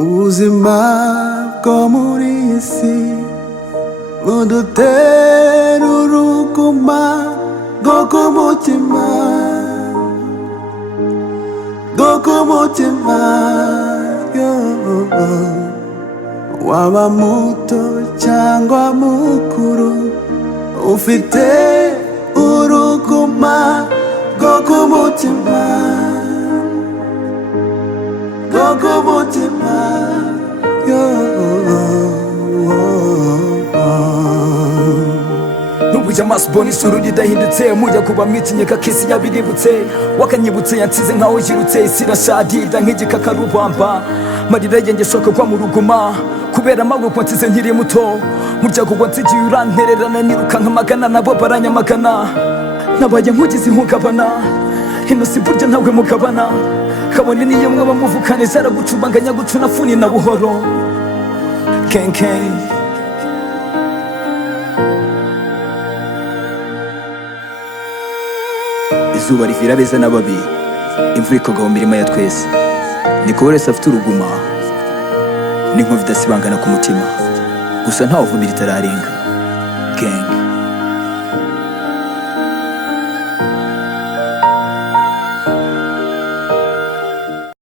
ubuzima bwo muri iyi si budutera uruguma rwo ku mutima, waba muto cyangwa mukuru, ufite uruguma rwo ku mutima, Nubuja amaso mbona isura ridahindutse, mujya kuba mwikinyeka kisi yabiributse, wakanyibutse yansize nkaho yirutse, isi irashadida nk'igikakarubamba, marira yanjye ashoka kwa mu ruguma, kubera amaboko nsize nkiri muto, murya kugwa nsigiye urantererana, niruka nkamagana nabo baranyamagana, nabaye nkugize ihungabana, ino si burya ntabwo mugabana, kabone niyo mwaba muvukane zaragucubanganya gucuna funi na buhoro. Ken izuba rivira beza n'ababi, imvura ikagwa mu mirima ya twese, niko buri wese afite uruguma n'inkovu idasibangana ku mutima, gusa ntawe uvumira itararenga. Gang.